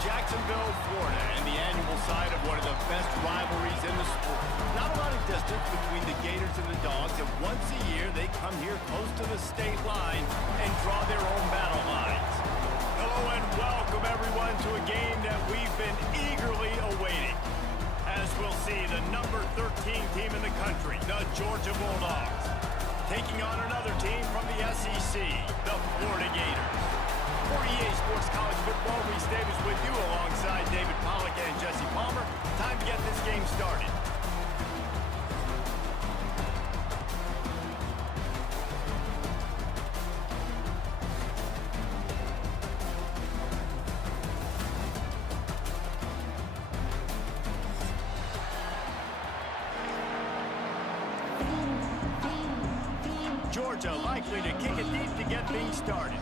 Jacksonville, Florida, and the annual side of one of the best rivalries in the sport. Not a lot of distance between the Gators and the Dogs, and once a year they come here close to the state line and draw their own battle lines. Hello and welcome everyone to a game that we've been eagerly awaiting. As we'll see, the number 13 team in the country, the Georgia Bulldogs, taking on another team from the SEC, the Florida Gators. For EA Sports College Football, Reese Davis with you alongside David Pollack and Jesse Palmer. Time to get this game started. Georgia likely to kick it deep to get things started.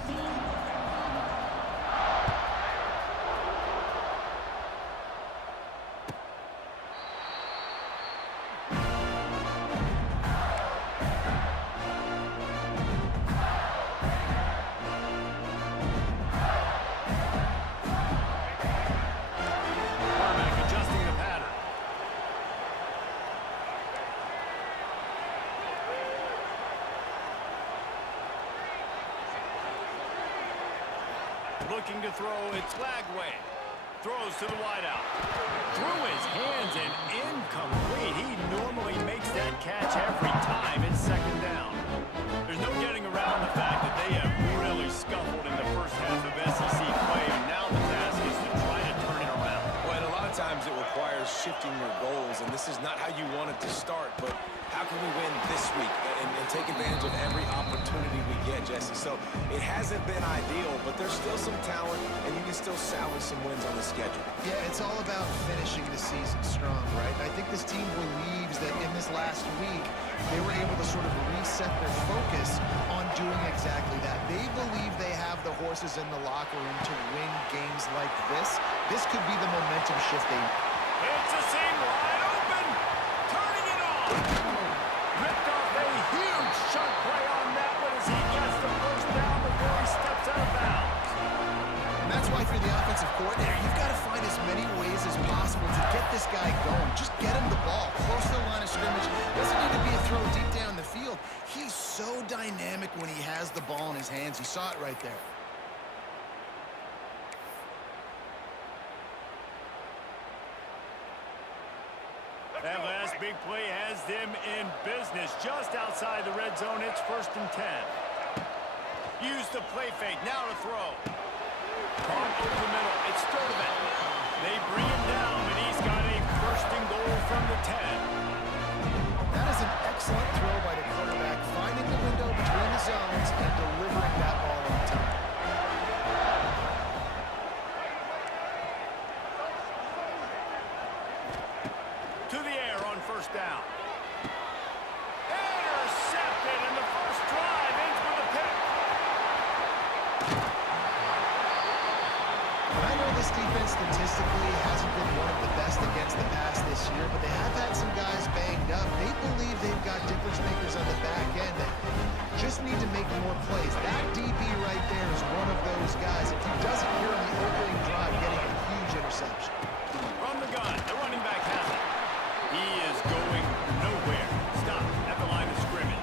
Looking to throw, it's Lagway. Throws to the wideout. Through his hands and incomplete. He normally makes that catch every time. It's second down. There's no getting around the fact that they have really scuffled in the first half of SEC play, and now the task is to try to turn it around. Well, and a lot of times it requires shifting your goals, and this is not how you want it to start, but how can we win this week and take advantage of every opportunity we get, Jesse? So it hasn't been ideal, but there's still some talent, and you can still salvage some wins on the schedule. Yeah, it's all about finishing the season strong, right? And I think this team believes that in this last week, they were able to sort of reset their focus on doing exactly that. They believe they have the horses in the locker room to win games like this. This could be the momentum shift they need. It's a seam wide open, turning it on. Ripped off a huge chunk play on that one as he gets the first down before he steps out of bounds. And that's why if you're the offensive coordinator, you've got to find as many ways as possible to get this guy going. Just get him the ball, close to the line of scrimmage. Doesn't need to be a throw deep down the field. He's so dynamic when he has the ball in his hands. You saw it right there. That last big play has them in business just outside the red zone. It's 1st and 10. Use the play fake. Now to throw. Caught over the middle. It's Sturdivant. They bring him down, and he's got a 1st and goal from the 10. That is an excellent throw by the quarterback, finding the window between the zones and delivering that ball on time. To the air on 1st down. Intercepted, and the first drive ends with a pick. I know this defense statistically hasn't been one of the best against the pass this year, but they have had some guys banged up. They believe they've got difference makers on the back end that just need to make more plays. That DB right there is one of those guys. If he does it here on the opening drive, getting a huge interception. From the gun, the running back has it. He is going nowhere. Stop at the line of scrimmage.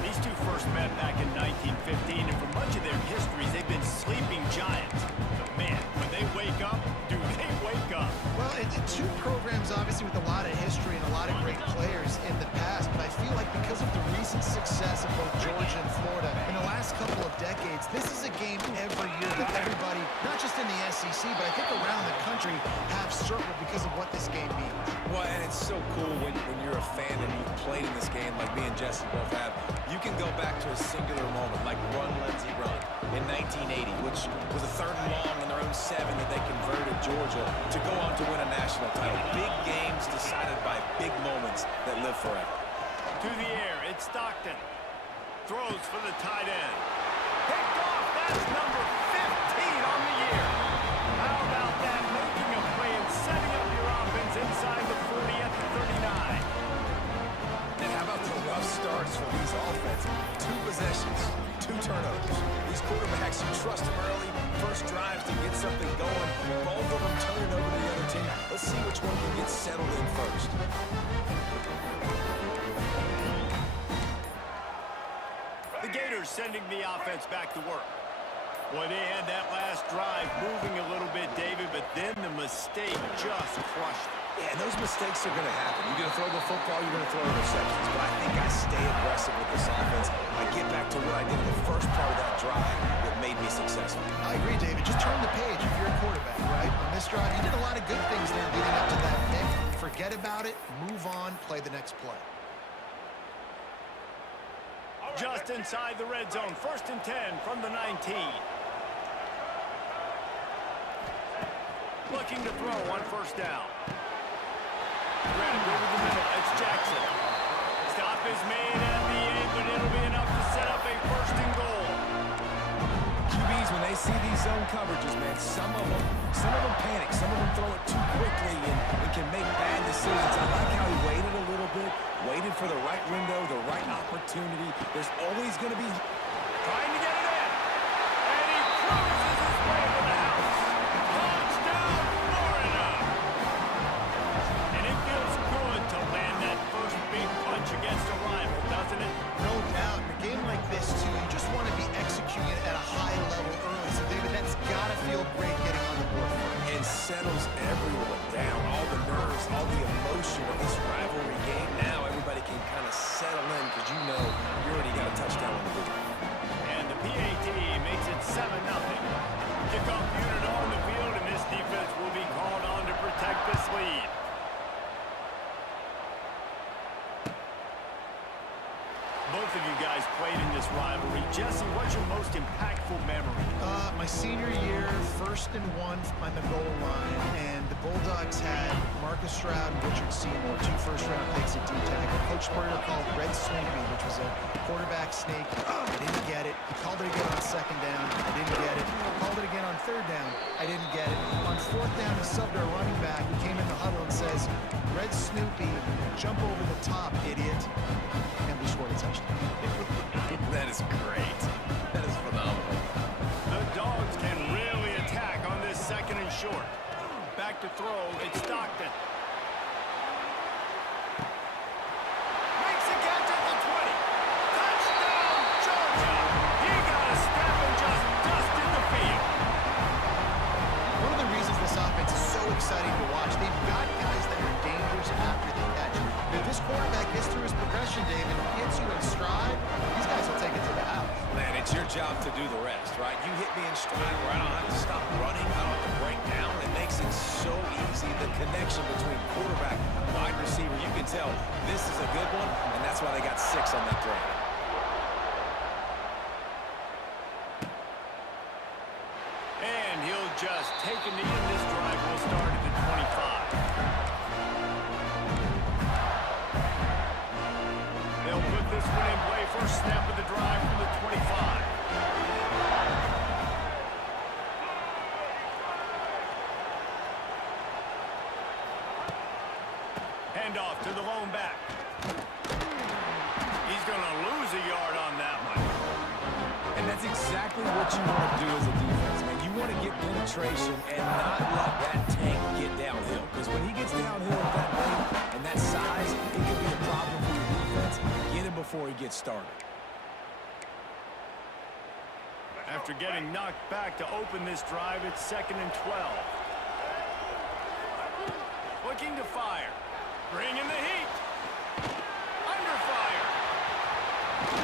These two first met back in 1915, and for much of their histories, they've been sleeping giants. But man, when they wake up, do they wake up? Well, it's two programs, obviously, with a lot of history and a lot of great players in the past, but I feel like because of the recent success of both Georgia and Florida in the last couple of decades, this is a game every year that everybody, not just in the SEC, but I think around the country, have circled because of what this game means. Well, and it's so cool when you're a fan and you've played in this game like me and Jesse both have. You can go back to a singular moment like Run, Lindsey, Run in 1980, which was a 3rd and long on their own 7 that they converted Georgia to go on to win a national title. Big games decided by big moments that live forever. To the air, it's Stockton. Throws for the tight end. Picked off, that's number 15 on the year. How about that, making a play and setting up your offense inside the 40 at the 39. And how about the rough start starts for these offenses. 2 possessions, 2 turnovers. These quarterbacks, you trust them early, first drives to get something going. Both of them turn it over to the other team. Let's see which one can get settled in first. The Gators sending the offense back to work. Boy, they had that last drive moving a little bit, David, but then the mistake just crushed them. Yeah, and those mistakes are going to happen. You're going to throw the football, you're going to throw interceptions. But I think I stay aggressive with this offense. I get back to what I did in the first part of that drive that made me successful. I agree, David. Just turn the page if you're a quarterback, right? On this drive, you did a lot of good things there leading up to that pick. Forget about it, move on, play the next play. Just inside the red zone, 1st and 10 from the 19. Looking to throw on 1st down. Grabbed over the middle, it's Jackson. Stop is made at the 8, but it'll be enough to set up a 1st and goal. QBs, when they see these zone coverages, man, some of them panic. Some of them throw it too quickly and can make bad decisions. I like how he waited a little bit, waited for the right window, the right opportunity. There's always going to be... Trying to get it in. And he cruises his way to the house. Touchdown, Florida. And it feels good to land that first big punch against a rival, doesn't it? No doubt. In a game like this, too, you just want to be executing it at a high level early. So, David, that's got to feel great getting on the board first. And settles everyone down. All the nerves, all the emotion of this rivalry game. Now everybody can kind of settle in because you know you already got a touchdown on the board. And the PAT makes it 7-0. Kickoff unit on the field, and this defense will be called on to protect this lead. Both of you guys played in this rivalry. Jesse, what's your most impactful memory? My senior year, 1st and 1 on the goal line, and the Bulldogs had Marcus Stroud and Richard Seymour, 2 first-round picks at D-tackle. Coach Spurrier called Red Snoopy, which was a quarterback sneak. I didn't get it. He called it again on 2nd down. I didn't get it. He called it again on 3rd down. I didn't get it. On 4th down, he subbed our running back, who came in the huddle and says, Red Snoopy, jump over the top, idiot. And we scored a touchdown. That is great. That is phenomenal. The Dogs can really attack on this 2nd and short. Back to throw, it's Stockton. Makes a catch at the 20. Touchdown, Georgia! He got a step and just dusted the field. One of the reasons this offense is so exciting to watch, they've got guys that are dangerous after the catch. If this quarterback gets through his progression, David, hits you in stride, these guys will take it to the house. Man, it's your job to do the rest, right? You hit me in stride where I don't have to stop running, I don't have to break down. It makes it so easy. The connection between quarterback and wide receiver, you can tell this is a good one, and that's why they got 6 on that throw. And he'll just take a knee, and this drive will start at the 25. They'll put this one in play. First snap of the drive from the 25. Handoff to the lone back. He's going to lose a yard on that one. And that's exactly what you want to do as a defense, man. You want to get penetration and not let that tank get downhill. Because when he gets downhill at that rate and that size, it could be a problem for your defense. Get him before he gets started. After getting knocked back to open this drive, it's 2nd and 12. Looking to fire. Bring in the heat. Under fire.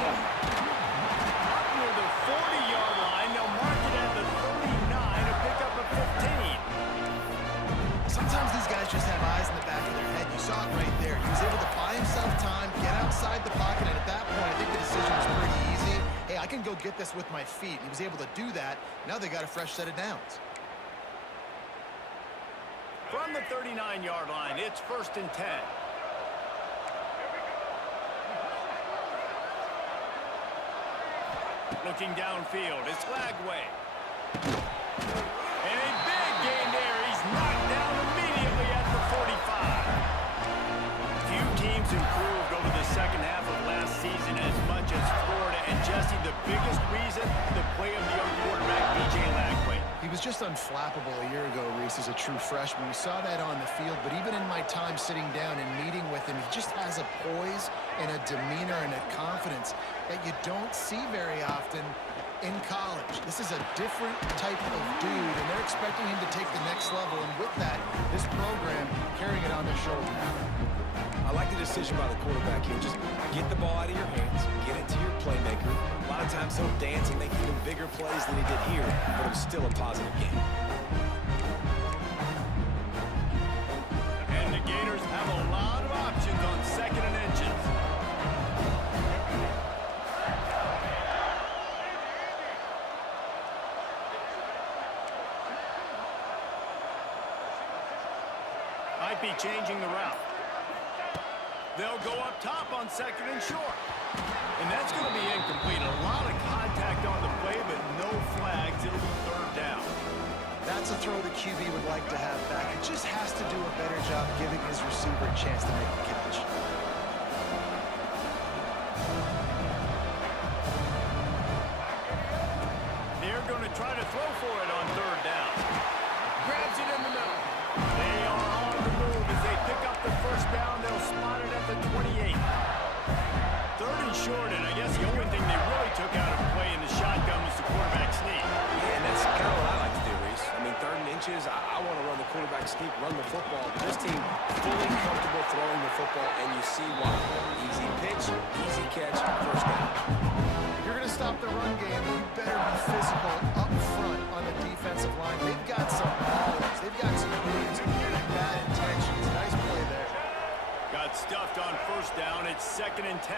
Up near the 40-yard line. They'll mark it at the 39 to pick up a 15. Sometimes these guys just have eyes in the back of their head. You saw it right there. He was able to buy himself time, get outside the pocket, and at that point, I think the decision was pretty easy. Hey, I can go get this with my feet. He was able to do that. Now they got a fresh set of downs. From the 39-yard line, it's 1st and 10. Looking downfield, it's Lagway. And a big gain there. He's knocked down immediately at the 45. Few teams improved over the second half of last season. Dynasty, the biggest reason the play of the young quarterback, B.J. Lagway. He was just unflappable a year ago, Reese, as a true freshman. We saw that on the field, but even in my time sitting down and meeting with him, he just has a poise and a demeanor and a confidence that you don't see very often in college. This is a different type of dude, and they're expecting him to take the next level, and with that, this program carrying it on their shoulders. I like the decision by the quarterback here. Just get the ball out of your hands, get it to your playmaker. A lot of times he'll dance and make even bigger plays than he did here, but it was still a positive game. And the Gators have a lot of options on 2nd and inches. Might be changing the route. They'll go up top on 2nd and short. And that's going to be incomplete. A lot of contact on the play, but no flags. It'll be 3rd down. That's a throw the QB would like to have back. It just has to do a better job giving his receiver a chance to make the catch. They're going to try to throw for it on 3rd down. Grabs it in the middle. They are on the move as they pick up the 1st down. They'll spot it at the 28. 3rd and short, and I guess the only thing they really took out of play in the shotgun was the quarterback sneak. Yeah, and that's kind of what I like to do, Reese. I mean, 3rd and inches, I want to run the quarterback sneak, run the football. But this team fully comfortable throwing the football, and you see why. Easy pitch, easy catch, 1st down. If you're going to stop the run game, you better be physical up front on the defensive line. They've got some ballers. They've got some dudes with bad intentions. Nice play there. Got stuffed on 1st down. It's 2nd and 10.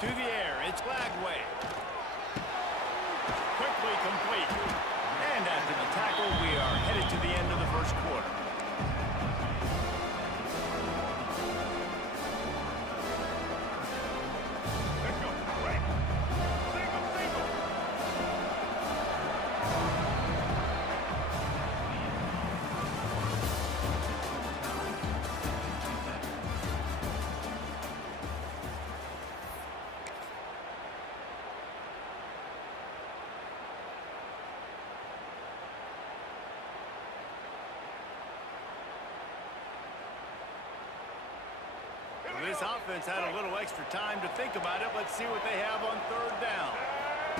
To the air, it's Lagway. Quickly complete. And after the tackle, we are headed to the end of the 1st quarter. This offense had a little extra time to think about it. Let's see what they have on 3rd down.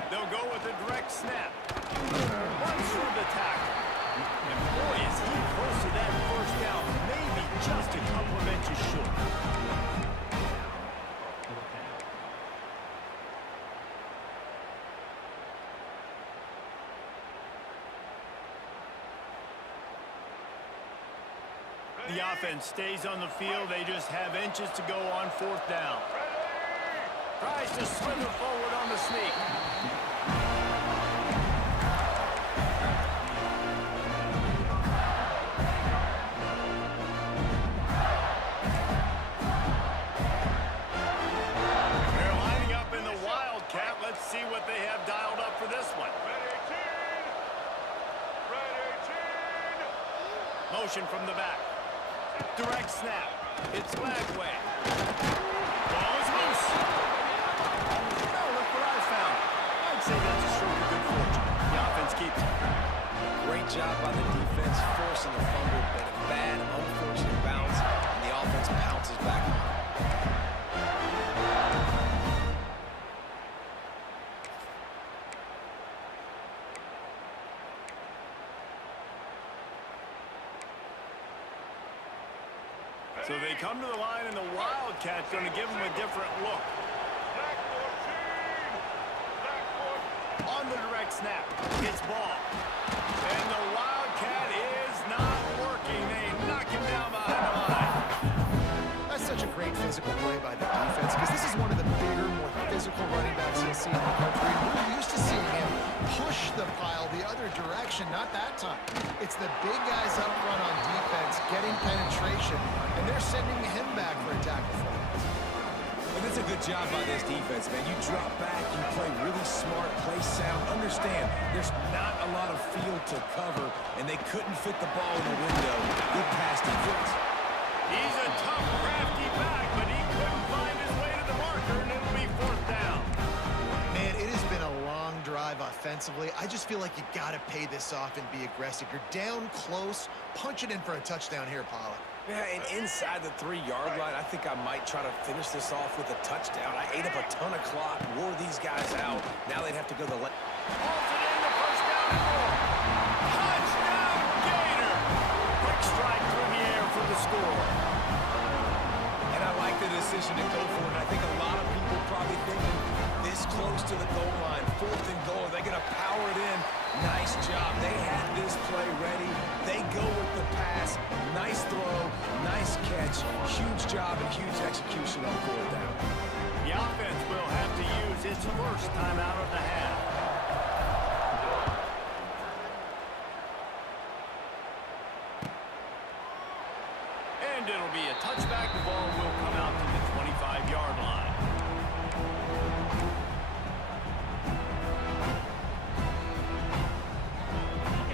They'll go with a direct snap. Runs through the tackle. And boy, is he close to that 1st down. Maybe just a couple of inches short. The offense stays on the field. They just have inches to go on 4th down. Tries to slither forward on the sneak. They're lining up in the Wildcat. Let's see what they have dialed up for this one. Motion from the back. Direct snap. It's Lagway. Ball is loose. Oh, look what I found. I'd say that's a stroke of good fortune. The offense keeps it. Great job by the defense, forcing a fumble, but a bad, unfortunate bounce, and the offense pounces back on it. So they come to the line, and the Wildcat's going to give them a different look. On the direct snap, it's ball. And the Wildcat is not working. They knock him down behind the line. That's such a great physical play by the defense, because this is one of the bigger, more physical running backs you'll see in the country. We're used to seeing him push the pile the other direction, not that time. It's the big guys up front on defense getting penetration, and they're sending him back for a tackle for him. And it's a good job by this defense, man. You drop back, you play really smart, play sound. Understand, there's not a lot of field to cover, and they couldn't fit the ball in the window. Good pass defense. He's a tough, crafty back, but he couldn't find defensively. I just feel like you got to pay this off and be aggressive. You're down close. Punch it in for a touchdown here, Pollock. Yeah, and inside the 3-yard line, I think I might try to finish this off with a touchdown. I ate up a ton of clock, wore these guys out. Now they'd have to go the left. Pulls it in, the first down and more. Touchdown, Gator! Quick strike through the air for the score. And I like the decision to go for it. I think a lot of people probably thinking this close to the goal line, 4th and goal, they're going to power it in. Nice job. They had this play ready. They go with the pass. Nice throw, nice catch. Huge job and huge execution on 4th down. The offense will have to use its first timeout of the half. And it'll be a touchback. The ball will come out to the 25-yard line.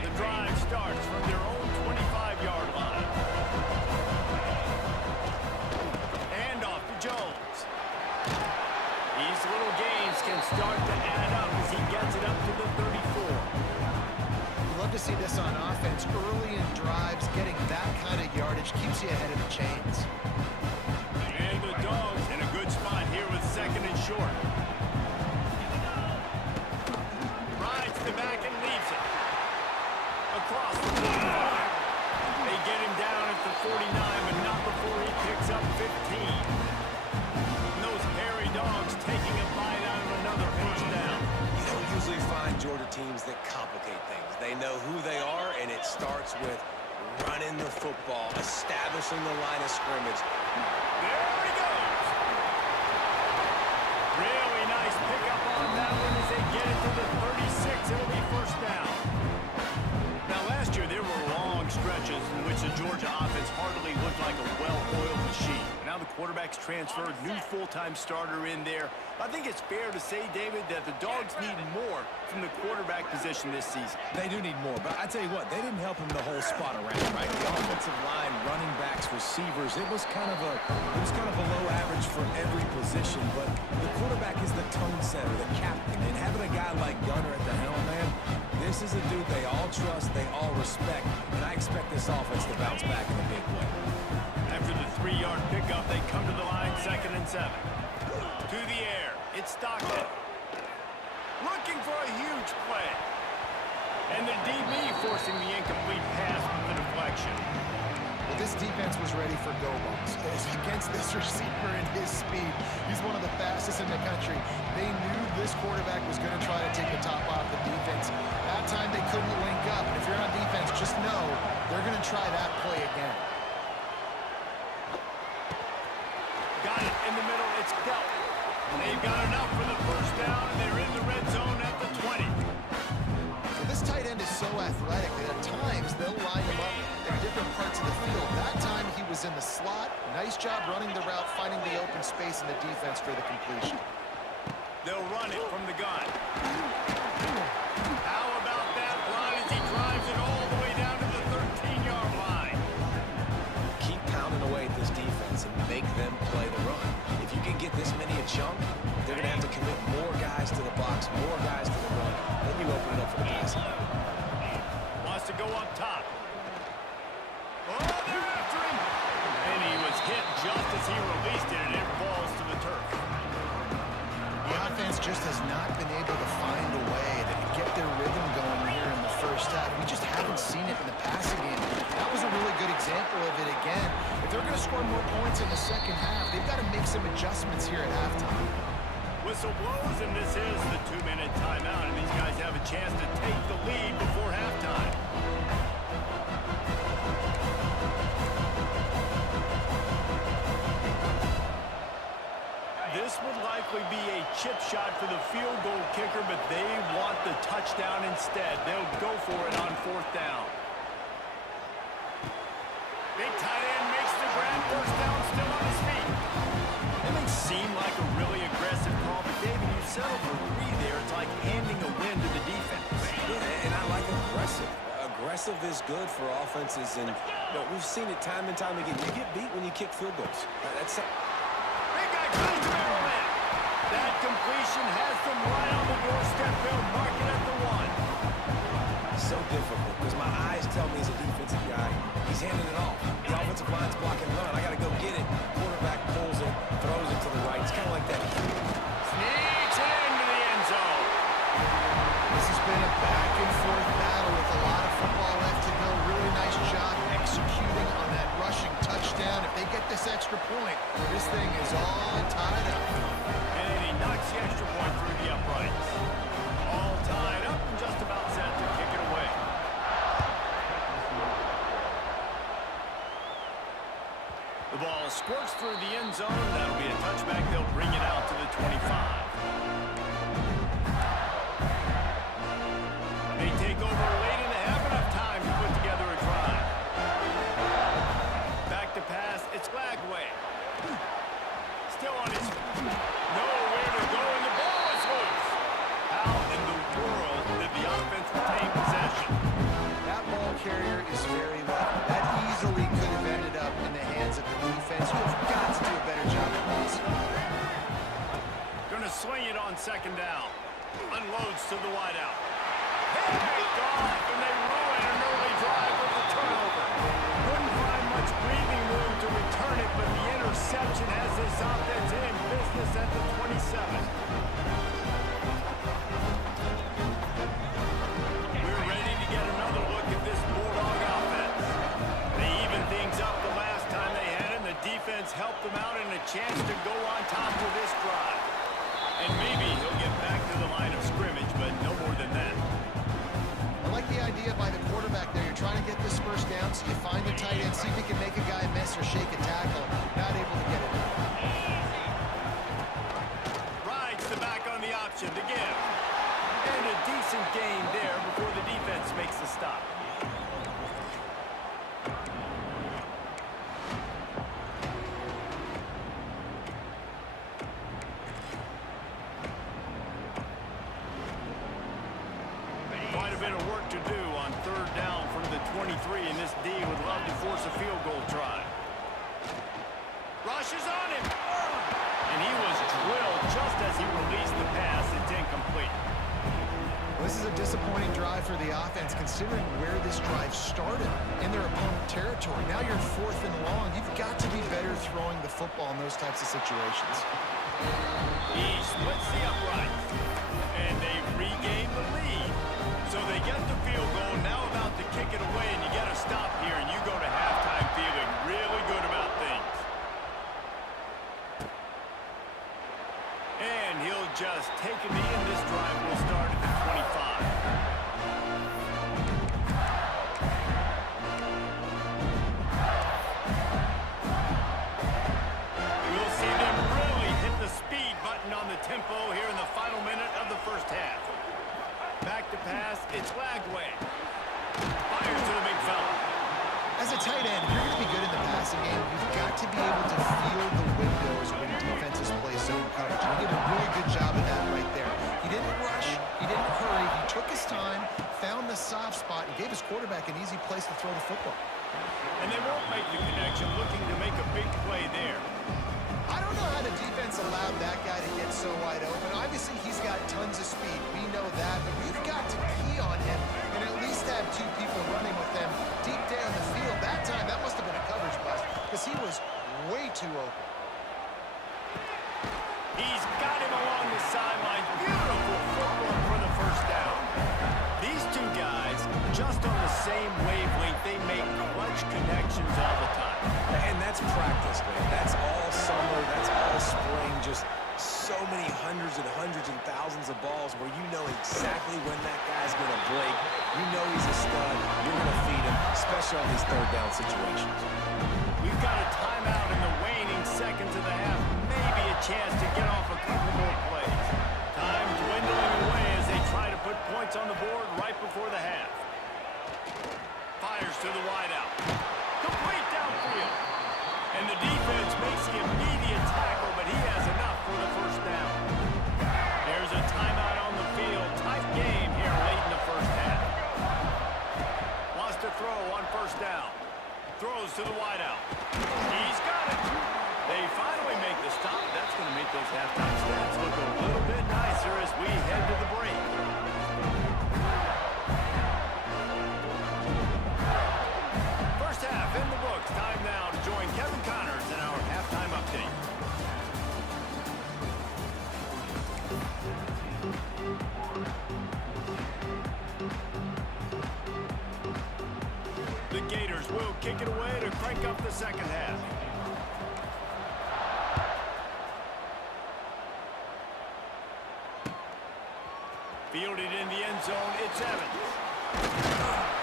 The drive starts from their own 25-yard line. And off to Jones. These little gains can start to add up as he gets it up to the 34. You love to see this on offense. Early in drives, getting that kind of yardage keeps you ahead of the chains. And the Dogs in a good spot here with 2nd and short. Rides the back and leaves it. Across the 45. They get him down at the 49, but not before he picks up 15. And those hairy Dogs taking a bite out of another first down. You don't usually find Georgia teams that complicate things. They know who they are, and it starts with running the football, establishing the line of scrimmage. There he goes. Really nice pickup on that one as they get it to the 36. It'll be first down. Now, last year, there were long stretches in which the Georgia offense hardly looked like a well-oiled machine. Now the quarterback's transferred, new full-time starter in there. I think it's fair to say, David, that the Dogs need more from the quarterback position this season. They do need more, but I tell you what, they didn't help him the whole spot around, right? The offensive line, running backs, receivers, it was kind of below average for every position, but the quarterback is the tone setter, the captain, and having a guy like Gunner at the helm, man, this is a dude they all trust, they all respect, and I expect this offense to bounce back in a big way. After the 3-yard pickup, they come to the line, 2nd and 7. To the air, it's Stockton. Looking for a huge play. And the DB forcing the incomplete pass with the deflection. Well, this defense was ready for go balls. Against this receiver and his speed, he's one of the fastest in the country. They knew this quarterback was going to try to take the top off the defense. That time they couldn't link up. And if you're on defense, just know they're going to try that play again. Got it in the middle. It's dealt. They've got enough for the first down, and they're in the red zone at the 20. Well, this tight end is so athletic that at times they'll line him up in different parts of the field. That time he was in the slot. Nice job running the route, finding the open space in the defense for the completion. They'll run it from the gun. How about that run as he drives it all the way down to the 13-yard line? Keep pounding away at this defense and make them play the run. If you can get this many a chunk, they're going to have to commit more guys to the box, more guys to the run. Then you open it up for the passing. Wants to go up top. Oh, they're after him. And he was hit just as he released it, and it falls to the turf. The offense just has not been able to find a way to get their rhythm going here in the first half. We just haven't seen it in the passing game. That was a really good example of it again. If they're going to score more points in the second half, they've got to make some adjustments here at halftime. Whistle blows, and this is the 2-minute timeout, and these guys have a chance to take the lead before halftime. This would likely be a chip shot for the field goal kicker, but they want the touchdown instead. They'll go for it on 4th down. Big tight end makes the grab, first down, still on his feet. It may seem like a really aggressive call, but David, you settled for 3 there. It's like handing a win to the defense. Yeah, and I like aggressive. Aggressive is good for offenses, and we've seen it time and time again. You get beat when you kick field goals. That's Big guy comes to Maryland. That completion has them right on the doorstep. They'll mark it at the 1. So difficult because my eyes tell me as a defensive guy, he's handing it off. The offensive line's blocking run. I got to go get it. Quarterback pulls it, throws it to the right. It's kind of like that. Sneaks it into the end zone. This has been a back-and-forth battle with a lot of football left to go. Really nice job executing on that rushing touchdown. If they get this extra point, this thing is all tied up. And he knocks the extra point through the uprights. All tied up and just about set to kick it away. The ball squirts through the end zone. That'll be a touchback. They'll bring it out to the 25. They take over late and have enough time to put together a drive. Back to pass. It's Lagway. Still on his nowhere to go, and the ball is loose. How in the world did the offense retain possession? That ball carrier is very lucky. That easily could have ended up in the hands of the defense. You have got to do a better job of this. Gonna swing it on second down. Unloads to the wideout. Picked off, and they ruin an early drive with the turnover. Couldn't find much breathing room to return it, but the interception has this offense in business at the 27. We're ready to get another look at this Bulldog offense. They evened things up the last time they had it, and the defense helped them out and a chance to go on top with this drive. And maybe he'll get back to the line of scrimmage, but no more than that. I like the idea by the quarterback there. You're trying to get this first down, so you find the tight end, see if he can make a guy miss or shake a tackle. Not able to get it. Rides the back on the option to give. And a decent gain there before the defense makes the stop. Quite a bit of work to do on third down from the 23, and this D would love to force a field goal try. Rushes on him. And he was drilled just as he released the pass. It's incomplete. This is a disappointing drive for the offense, considering where this drive started in their opponent territory. Now you're 4th and long. You've got to be better throwing the football in those types of situations. He splits the uprights, and they've regained the lead. So they get the field goal, now about to kick it away, and you get a stop here, and you go to halftime feeling really good about things. And he'll just take a knee, and this drive will start at the 25. We'll see them really hit the speed button on the tempo here in the final minute of the first half. Back to pass, it's Lagway. Fires to the big fella. As a tight end, if you're going to be good in the passing game, you've got to be able to feel the windows when defenses play zone coverage. And he did a really good job of that right there. He didn't rush, he didn't hurry, he took his time, found the soft spot, and gave his quarterback an easy place to throw the football. And they won't make the connection, looking to make a big play there. I don't know how the defense allowed that guy to get so wide open. Obviously, he's got tons of speed. We know that, but you've got to key on him and at least have 2 people running with him deep down the field. That time, that must have been a coverage bust because he was way too open. He's got him along the sideline. Beautiful footwork for the first down. These 2 guys, just on the same wavelength, they make clutch connections all the time. And that's practice, man. That's all summer. That's all spring. Just so many hundreds and thousands of balls where you know exactly when that guy's going to break. You know he's a stud. You're going to feed him, especially on these third down situations. We've got a timeout in the waning seconds of the half. Maybe a chance to get off a couple more plays. Time dwindling away as they try to put points on the board right before the half. Fires to the wideout. Complete downfield. And the defense makes the immediate tackle, but he has enough for the first down. There's a timeout on the field. Tight game here late in the first half. Wants to throw on first down. Throws to the wideout. He's got it. They finally make the stop. That's going to make those halftime stats look over. we head to the break. First half in the books. Time now to join Kevin Connors in our halftime update. The Gators will kick it away to crank up the second half. Fielded in the end zone, it's Evans.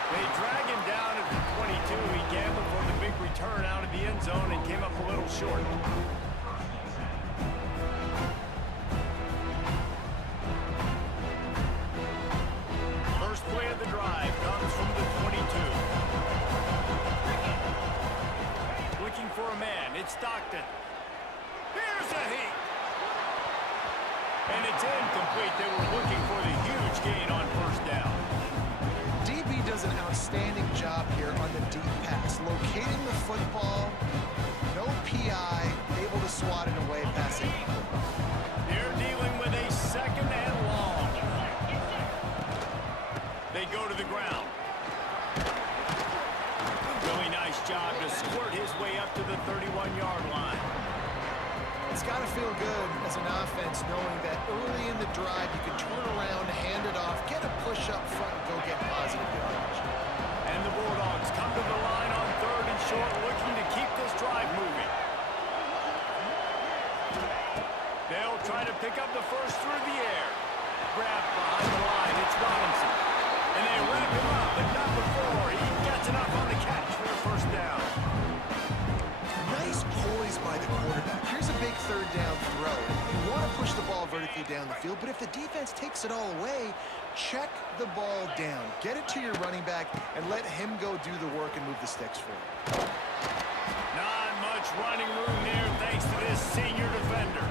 They drag him down at the 22. He gambled for the big return out of the end zone and came up a little short. First play of the drive comes from the 22. Looking for a man, it's Stockton. Here's a heat. And it's incomplete. They were looking for the huge gain on first down. DB does an outstanding job here on the deep pass, locating the football, no PI, able to swat it away, passing. They're dealing with a second and long. They go to the ground. Really nice job to squirt his way up to the 31-yard line. It's got to feel good as an offense knowing that early in the drive you can turn around, hand it off, get a push up front, and go get positive yardage. And the Bulldogs come to the line on 3rd and short, looking to keep this drive moving. They'll try to pick up the first through the air. Grabbed behind the line, it's Robinson. And they wrap him up, but not before he gets enough on the catch for a first down. Nice poise by the quarterback. Here's a big 3rd down throw. You want to push the ball vertically down the field, but if the defense takes it all away, check the ball down. Get it to your running back and let him go do the work and move the sticks for you. Not much running room there thanks to this senior defender.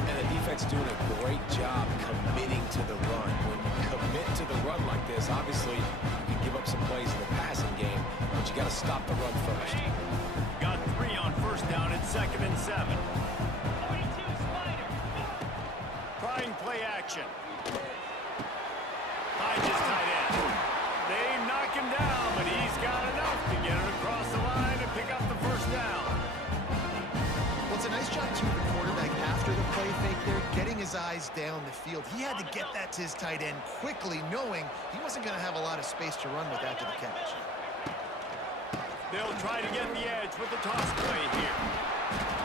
And the defense doing a great job committing to the run. When you commit to the run like this, obviously you can give up some plays in the passing game, but you got to stop the run first. Got 3 on first down at 2nd and 7. Trying play action. Finds his tight end. They knock him down, but he's got enough to get it across the line and pick up the first down. Well, it's a nice job, too, the quarterback after the play fake there, getting his eyes down the field. He had to get that to his tight end quickly, knowing he wasn't going to have a lot of space to run with after the catch. They'll try to get the edge with the toss play here.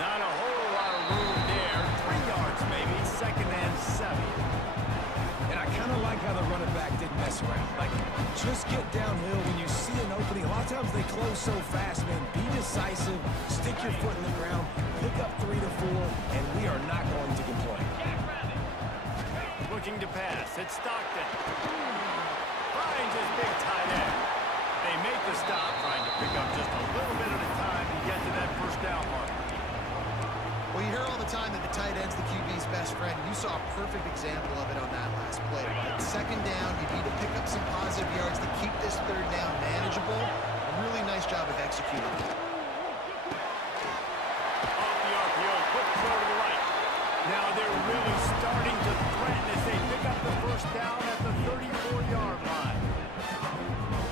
Not a whole lot of room there. 3 yards maybe, 2nd and 7. And I kind of like how the running back didn't mess around. Like, just get downhill when you see an opening. A lot of times they close so fast, man. Be decisive, stick your foot in the ground, pick up 3 to 4, and we are not going to complain. Looking to pass, it's Stockton. Finds his big tight end. They make the stop, trying to pick up just a little bit at a time to get to that first down mark. Well, you hear all the time that the tight end's the QB's best friend. You saw a perfect example of it on that last play. Right? 2nd down, you need to pick up some positive yards to keep this 3rd down manageable. A really nice job of executing. Off the RPO, quick throw to the right. Now they're really starting to threaten as they pick up the first down at the 34-yard line.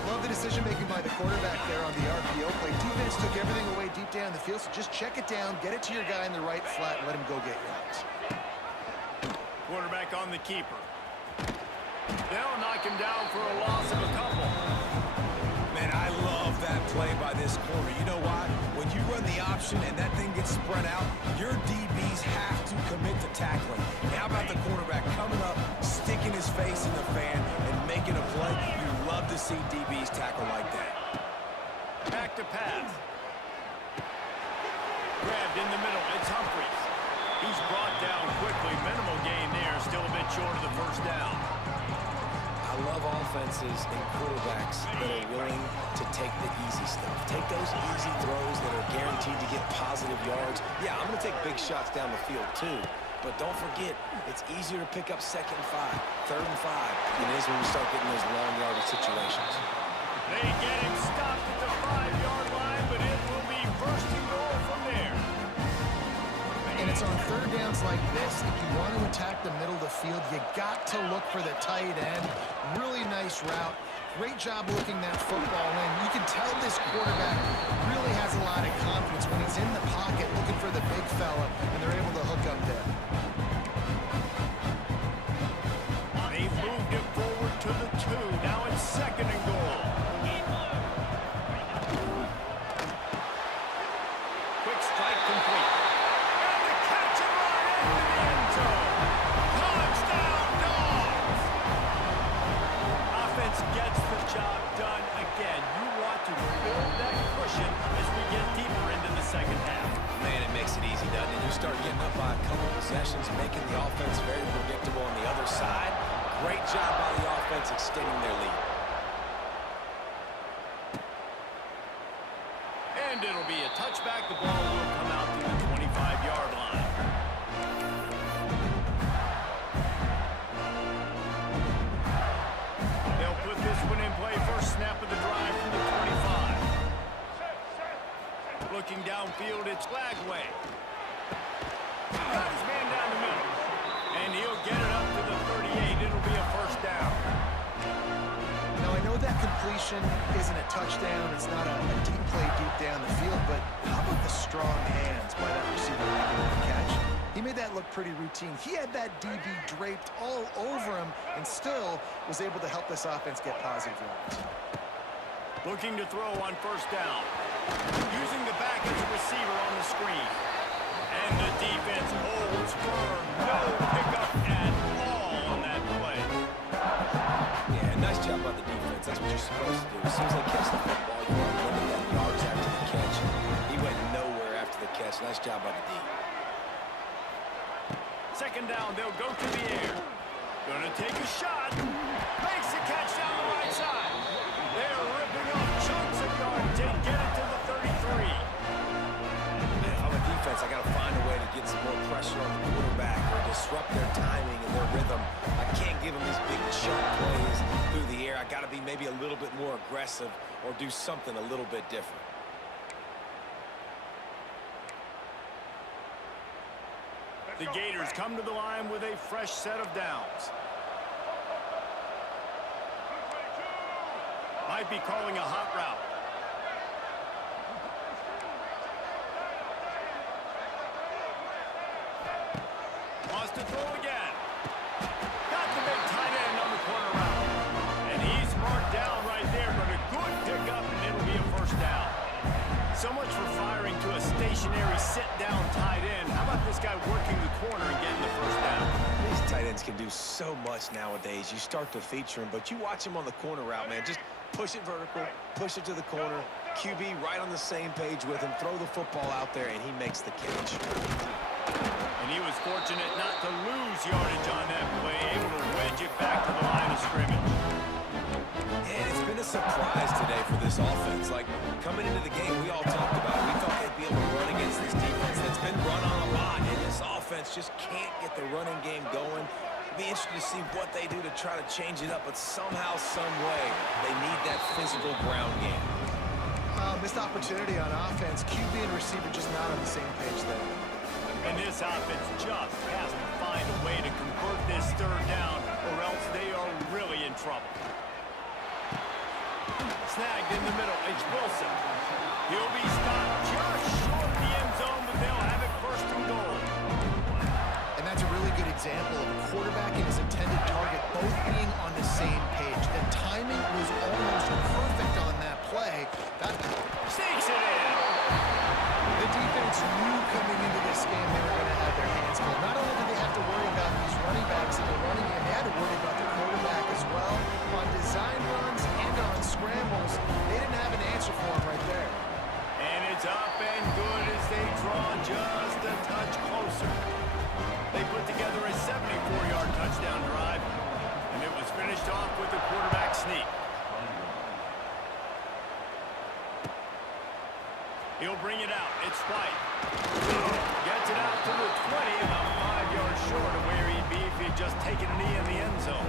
Love the decision-making by the quarterback there on the RPO play. Defense took everything away deep down the field, so just check it down, get it to your guy in the right flat, and let him go get yards. Quarterback on the keeper. They'll knock him down for a loss of a couple. Man, I love that play by this corner. You know why? When you run the option and that thing gets spread out, your DBs have to commit to tackling. And how about the quarterback coming up, sticking his face in the fan, and making a play? You love to see DBs tackle like that. Back to pass. Grabbed in the middle. It's Humphries. He's brought down quickly. Minimal gain there. Still a bit short of the first down. I love offenses and quarterbacks that are willing to take the easy stuff. Take those easy throws that are guaranteed to get positive yards. Yeah, I'm going to take big shots down the field too. But don't forget, it's easier to pick up 2nd and 5, 3rd and 5 than it is when we start getting those long yardage situations. They get him stopped at the 5-yard line, but it will be 1st and goal from there. And it's on third downs like this, if you want to attack the middle of the field, you got to look for the tight end. Really nice route. Great job looking that football in. You can tell this quarterback really has a lot of confidence when he's in the pocket looking for the big fella, and they're able to hook up there. They moved it forward to the 2. Now it's 2nd and goal. Quick strike complete. And the catch and run into the end zone. Touchdown, Dogs! Offense gets the job done again. You want to build that cushion as we get deeper into the second half. Man, it makes it easy, doesn't it? You start getting up by a couple possessions, making the offense very predictable on the other side. Great job by the offense extending their lead. And it'll be a touchback. The ball will come out to the 25-yard line. They'll put this one in play. First snap of the drive from the 25. Looking downfield, it's Lagway. Got his man down the middle. And he'll get it up to the 38. It'll be a first down. Now, I know that completion isn't a touchdown. It's not a deep play deep down the field, but how about the strong hands by that receiver making the catch? He made that look pretty routine. He had that DB draped all over him and still was able to help this offense get positive yards. Looking to throw on first down. Using the back as a receiver on the screen. And the defense holds firm. No pickup at all on that play. Yeah, nice job by the defense. That's what you're supposed to do. As soon as they catch the football, you want to limit that yards after the catch. He went nowhere after the catch. Nice job by the D. Second down, they'll go to the air. Gonna take a shot. Makes the catch down the right side. They're ripping off chunks of yards. They get it to the 33. Man, on the defense, I got to find a way to get some more pressure on the quarterback or disrupt their timing and their rhythm. I can't give them these big chunk plays through the air. I got to be maybe a little bit more aggressive or do something a little bit different. The Gators come to the line with a fresh set of downs. Might be calling a hot route. Wants to throw again. Got the big tight end on the corner route. And he's marked down right there, but a good pickup, and it'll be a first down. So much for firing to a stationary sit-down tight end. How about this guy working the corner and getting the first down? These tight ends can do so much nowadays. You start to feature them, but you watch him on the corner route, man. Just push it vertical, push it to the corner. QB right on the same page with him. Throw the football out there, and he makes the catch. And he was fortunate not to lose yardage on that play, able to wedge it back to the line of scrimmage. And it's been a surprise today for this offense. Like, coming into the game, we all talked about it. We thought they'd be able to run against this defense that's been run on a lot, and this offense just can't get the running game going. It'll be interesting to see what they do to try to change it up, but somehow, some way, they need that physical ground game. Missed opportunity on offense. QB and receiver just not on the same page there. And this offense just has to find a way to convert this third down, or else they are really in trouble. Snagged in the middle. It's Wilson. He'll be stopped just short of the end zone, but they'll have it first and goal. And that's a really good example of a quarterback and his intended target both being on the same page. The timing was almost perfect on that play. That Sneaks it in. The defense knew coming into this game they were going to have their hands full. Not only did they have to worry about these running backs in the running game, they had to worry about the quarterback as well. On design runs and on scrambles, they didn't have an answer for him right there. And it's up and good as they draw just a touch closer. They put together a 74-yard touchdown drive, and it was finished off with the quarterback sneak. He'll bring it out. It's White. Gets it out to the 20, about 5 yards short of where he'd be if he'd just taken a knee in the end zone.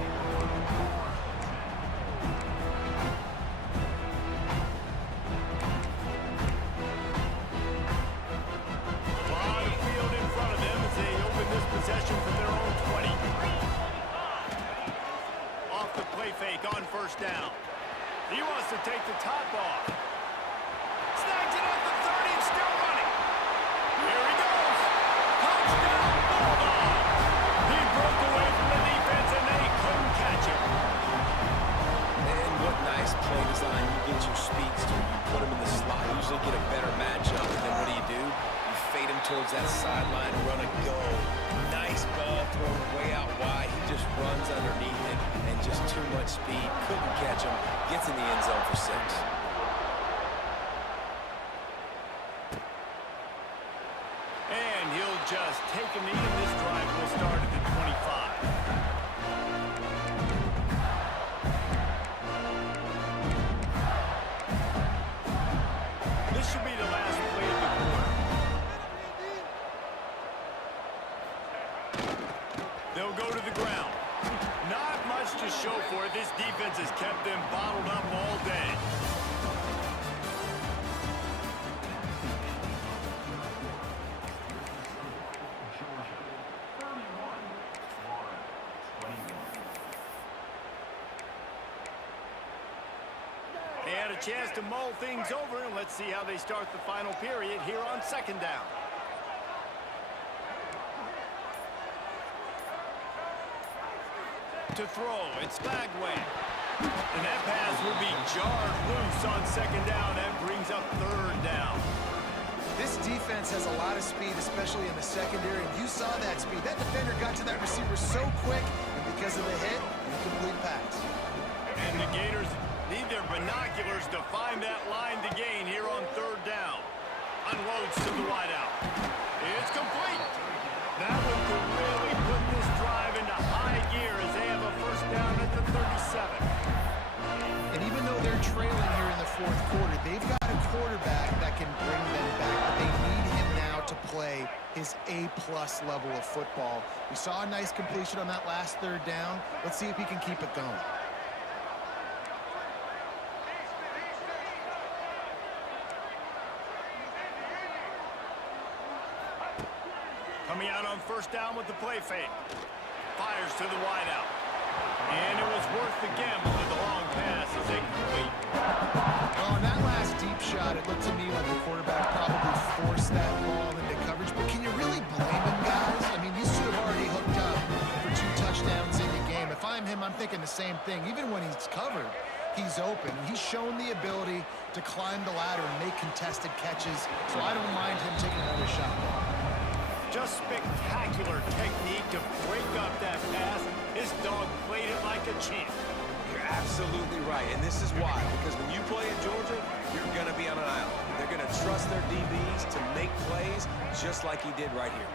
A lot of field in front of them. He wants to take the top off. Snags it at the 30 and still running. Here he goes. Touchdown, Bulldogs. He broke away from the defense and they couldn't catch him. And what nice play design. You get your speedster, you put him in the slot, usually get a better matchup, and then what do? You fade him towards that sideline, run and go. Nice ball thrown way out wide. He just runs underneath it, and just too much speed. Couldn't catch him. Gets in the end zone for 6. And he'll just take a knee, and this drive will start at the 25. This should be the last play of the quarter. They'll go to the ground. Not much to show for it. This defense has kept them bottled up all day. They had a chance to mull things over, and let's see how they start the final period here on 2nd down. To throw, it's Bagway. And that pass will be jarred loose on 2nd down. That brings up 3rd down. This defense has a lot of speed, especially in the secondary, and you saw that speed. That defender got to that receiver so quick, and because of the hit, incomplete pass. And the Gators need their binoculars to find that line to gain here on 3rd down. Unloads to the wideout. It's complete. That one could really put this drive into high gear as they have a 1st down at the 37. And even though they're trailing here in the 4th quarter, they've got a quarterback that can bring them back. But they need him now to play his A-plus level of football. We saw a nice completion on that last 3rd down. Let's see if he can keep it going. Coming out on 1st down with the play fake. Fires to the wideout. And it was worth the gamble with the long pass as they complete. On that last deep shot, it looked to me like the quarterback probably forced that ball into coverage. But can you really blame him, guys? I mean, you should have already hooked up for 2 touchdowns in the game. If I'm him, I'm thinking the same thing. Even when he's covered, he's open. He's shown the ability to climb the ladder and make contested catches. So I don't mind him taking another shot. Just spectacular technique to break up that pass. This dog played it like a champ. You're absolutely right, and this is why. Because when you play at Georgia, you're going to be on an island. They're going to trust their DBs to make plays just like he did right here.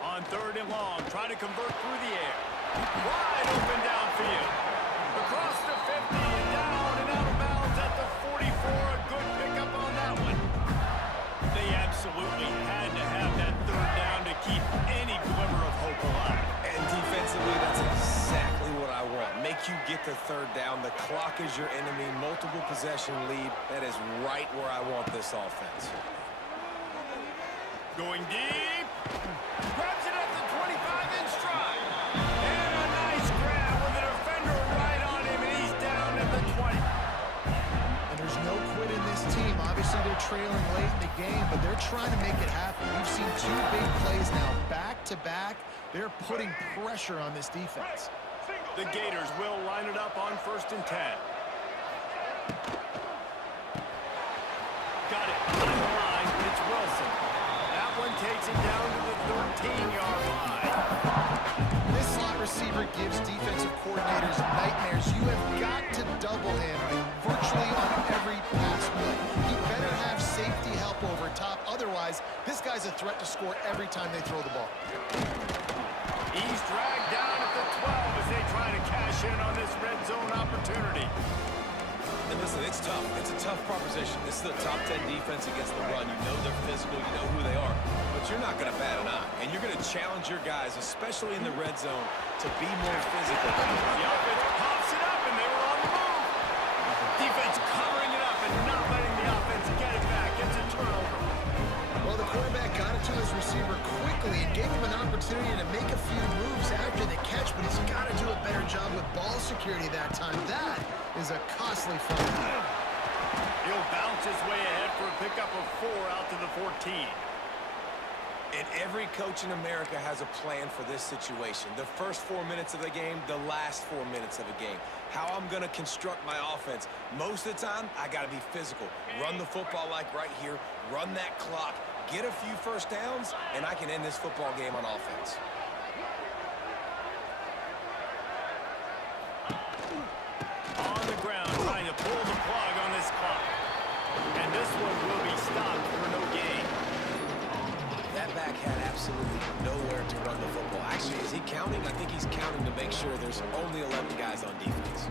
On 3rd and long, try to convert through the air. Wide open downfield. Across the 50 and down and out of bounds at the 44. A good pickup on that one. They absolutely had to have that 3rd down to keep any glimmer of hope alive. And defensively, that's exactly what I want. Make you get the 3rd down. The clock is your enemy. Multiple possession lead. That is right where I want this offense. Going deep. Grabs it at the 25 in stride. And a nice grab with a defender right on him, and he's down at the 20. And there's no quit in this team. Obviously, they're trailing late in the game, but they're trying to make it happen. We've seen 2 big plays now, back-to-back. They're putting pressure on this defense. The Gators will line it up on 1st and 10. Got it. On the line, it's Wilson. That one takes it down to the 13-yard line. This slot receiver gives defensive coordinators nightmares. You have got to double him virtually on every pass play. He better have safety help over top. Otherwise, this guy's a threat to score every time they throw the ball. He's dragged down at the 12 as they try to cash in on this red zone opportunity. And listen, it's tough. It's a tough proposition. This is the top 10 defense against the run. You know they're physical. You know who they are. But you're not going to bat an eye. And you're going to challenge your guys, especially in the red zone, to be more physical. The offense pops it up, and they were on the move. Defense covering it up and not letting the offense get it back. It's a turnover. security that time. That is a costly fumble. He'll bounce his way ahead for a pickup of 4 out to the 14. And every coach in America has a plan for this situation. The first 4 minutes of the game, the last 4 minutes of the game. How I'm going to construct my offense. Most of the time, I got to be physical. Run the football like right here. Run that clock. Get a few first downs, and I can end this football game on offense. On the ground, trying to pull the plug on this clock. And this one will be stopped for no gain. That back had absolutely nowhere to run the football. Actually, is he counting? I think he's counting to make sure there's only 11 guys on defense.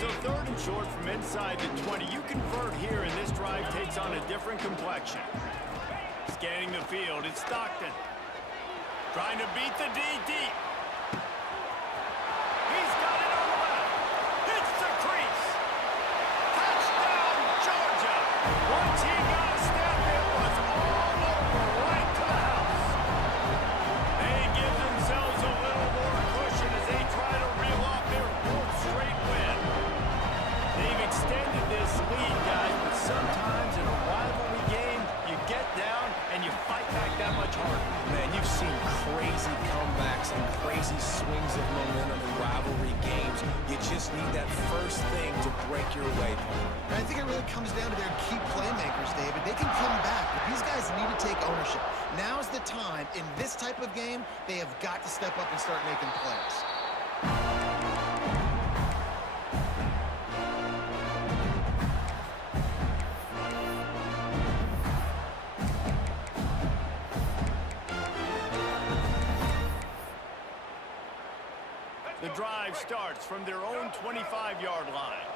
So 3rd and short from inside the 20. You convert here, and this drive takes on a different complexion. Scanning the field, it's Stockton. Trying to beat the D deep. He's got it on the left. Hits the crease. Touchdown, Georgia. Once he got a step, it was all over, right to the house. They give themselves a little more cushion as they try to reel off their 4th straight win. They've extended this lead, guys, but sometimes in a rivalry game, you get down and you fight back that much harder. Man, you've seen crazy comebacks and crazy swings of momentum in rivalry games. You just need that first thing to break your way. And I think it really comes down to their key playmakers, David. They can come back, but these guys need to take ownership. Now's the time. In this type of game, they have got to step up and start making plays. The drive starts from their own 25-yard line.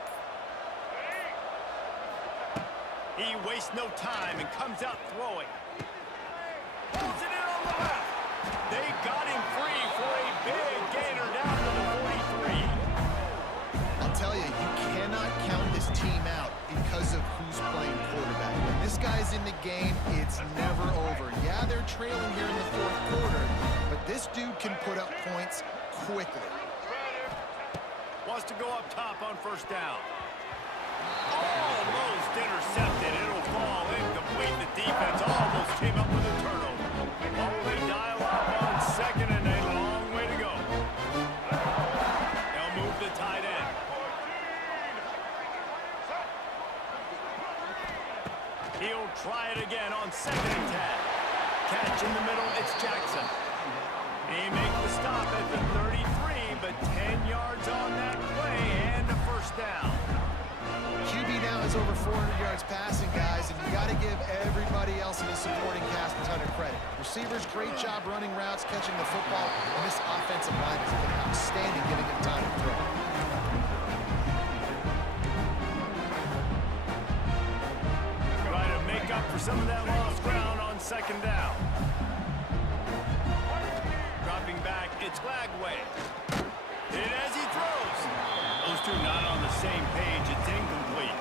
He wastes no time and comes out throwing. Pulls it in on the left. They got him free for a big gainer down to the 43. I'll tell you, you cannot count this team out because of who's playing quarterback. When this guy's in the game, it's never over. Yeah, they're trailing here in the 4th quarter, but this dude can put up points quickly. Wants to go up top on 1st down. Almost intercepted. It'll fall incomplete. The defense almost came up with a turnover. Oh, they dial up on 2nd and a long way to go. They'll move the tight end. He'll try it again on 2nd and 10. Catch in the middle, it's Jackson. He makes the stop at the 33, but 10 yards on that play and a 1st down. QB now has over 400 yards passing, guys, and you got to give everybody else in the supporting cast a ton of credit. Receivers, great job running routes, catching the football, and this offensive line has been outstanding, giving him time to throw. Trying to make up for some of that lost ground on 2nd down. Dropping back, it's Lagway. And as he throws, those two not on the same page. It's incomplete.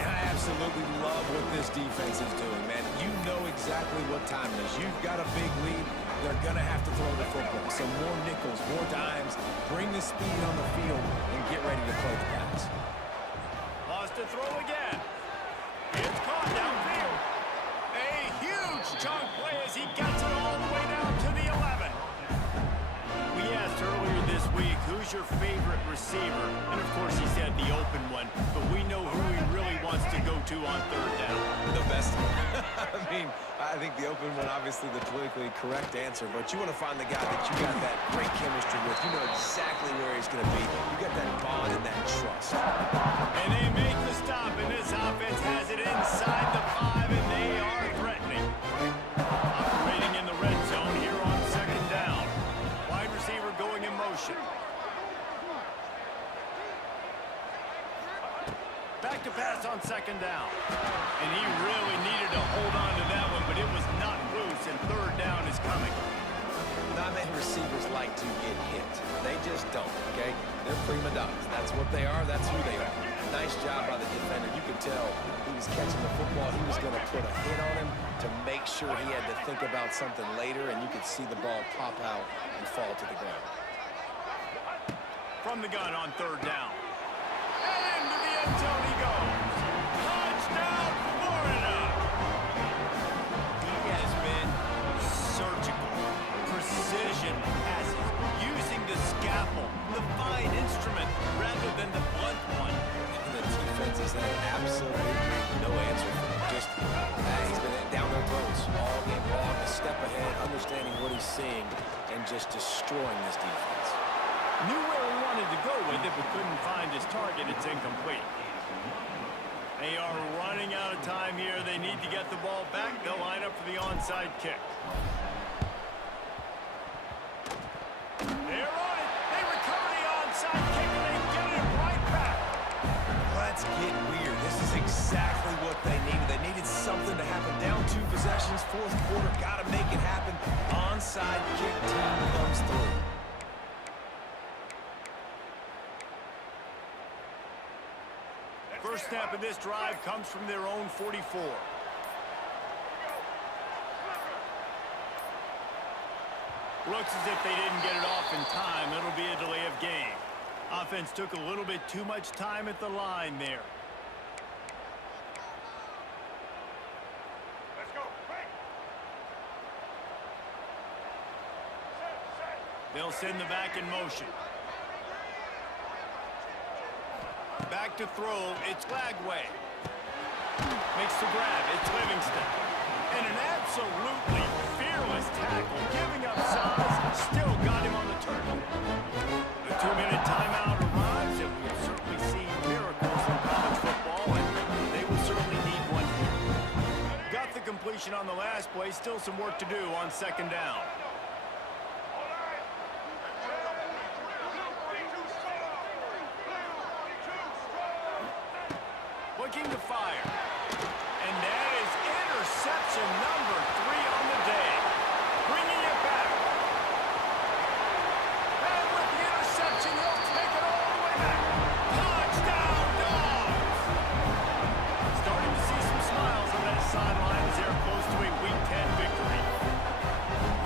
And I absolutely love what this defense is doing, man. You know exactly what time it is. You've got a big lead. They're going to have to throw the football. Some more nickels, more dimes. Bring the speed on the field and get ready to play the pass. Lost to throw again. It's caught downfield. A huge chunk play as he gets it all the way down to the 11. We asked earlier this week, who's your favorite receiver? And of course he said the open one, but we know who he really wants to go to on 3rd down. The best one. I mean, I think the open one, obviously the politically correct answer, but you want to find the guy that you got that great chemistry with. You know exactly where he's going to be. You got that bond and that trust. And they make the stop, and this offense has it inside the 5, and they are threatening. Operating in the red zone here on 2nd down. Wide receiver going in motion. Back to pass on 2nd down. And he really needed to hold on to that one, but it was not loose, and 3rd down is coming. Not many receivers like to get hit. They just don't, okay? They're prima donnas. That's what they are. That's who they are. Nice job by the defender. You could tell he was catching the football. He was going to put a hit on him to make sure he had to think about something later, and you could see the ball pop out and fall to the ground. From the gun on third down. And into the end zone he goes. Touchdown, Florida! He has been surgical. Precision passes. Using the scalpel, the fine instrument, rather than the blunt one. The defense has had absolutely no answer for him. Just, he's been down their throats all game long, a step ahead, understanding what he's seeing, and just destroying this defense. Knew where he wanted to go with it, but couldn't find his target. It's incomplete. They are running out of time here. They need to get the ball back. They'll line up for the onside kick. They're on it. They recover the onside kick, and they get it right back. Let's get weird. This is exactly what they needed. They needed something to happen. Down 2 possessions, fourth quarter. Got to make it happen. Onside kick team comes through. First snap of this drive comes from their own 44. Looks as if they didn't get it off in time. It'll be a delay of game. Offense took a little bit too much time at the line there. Let's go. They'll send the back in motion. Back to throw, it's Lagway. Makes the grab, it's Livingston. And an absolutely fearless tackle, giving up size, still got him on the turn. The 2-minute timeout arrives, and we've certainly seen miracles in college football, and they will certainly need one here. Got the completion on the last play, still some work to do on second down. Looking to fire. And that is interception number 3 on the day. Bringing it back. And with the interception, he'll take it all the way back. Touchdown, Dogs! Starting to see some smiles on that sideline as they're close to a Week 10 victory.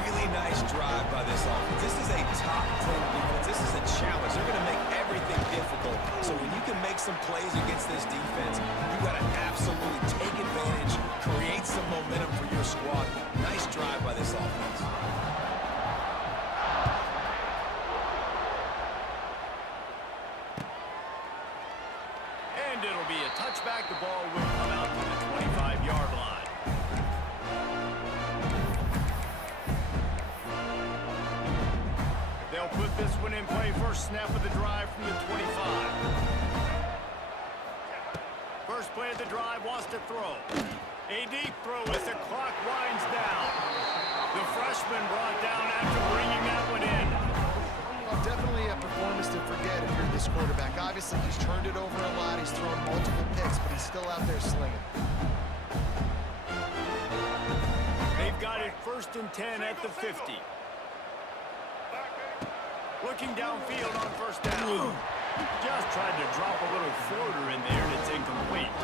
Really nice drive by this offense. This is a top 10 defense. This is a challenge. They're going to make everything difficult. So when you can make some plays against this defense, you've got to absolutely take advantage, create some momentum for your squad. Nice drive by this offense. And it'll be a touchback. The ball will come out to the 25-yard line. They'll put this one in play. First snap of the drive from the 25. First play of the drive, wants to throw. A deep throw as the clock winds down. The freshman brought down after bringing that one in. Well, definitely a performance to forget if you're this quarterback. Obviously, he's turned it over a lot. He's thrown multiple picks, but he's still out there slinging. They've got it 1st and 10 at the 50. Looking downfield on first down. Just tried to drop a little floater in there, and it's incomplete.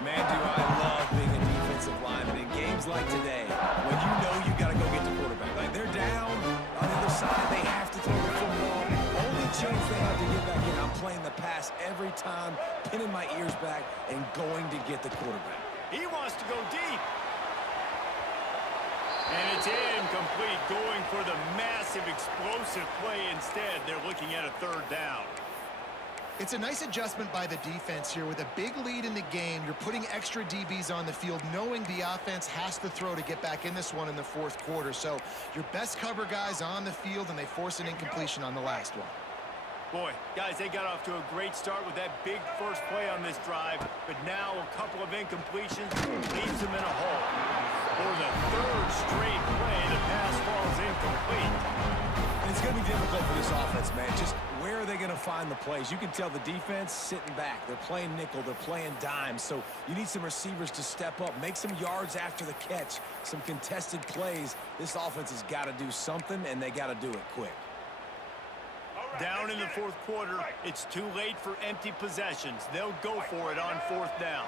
Man, do I love being a defensive lineman in games like today when you know you got to go get the quarterback. Like, they're down on the other side. They have to throw the football. Only chance they have to get back in. I'm playing the pass every time, pinning my ears back, and going to get the quarterback. He wants to go deep. And it's incomplete, going for the massive explosive play instead. They're looking at a 3rd down. It's a nice adjustment by the defense here. With a big lead in the game, you're putting extra DBs on the field, knowing the offense has to throw to get back in this one in the 4th quarter. So your best cover guys on the field, and they force an incompletion on the last one. Boy, guys, they got off to a great start with that big first play on this drive, but now a couple of incompletions leaves them in a hole. For the 3rd straight play, the pass falls incomplete. And it's going to be difficult for this offense, man. Just where are they going to find the plays? You can tell the defense sitting back. They're playing nickel. They're playing dime. So you need some receivers to step up, make some yards after the catch, some contested plays. This offense has got to do something, and they got to do it quick. Down in the fourth quarter, it's too late for empty possessions. They'll go for it on fourth down.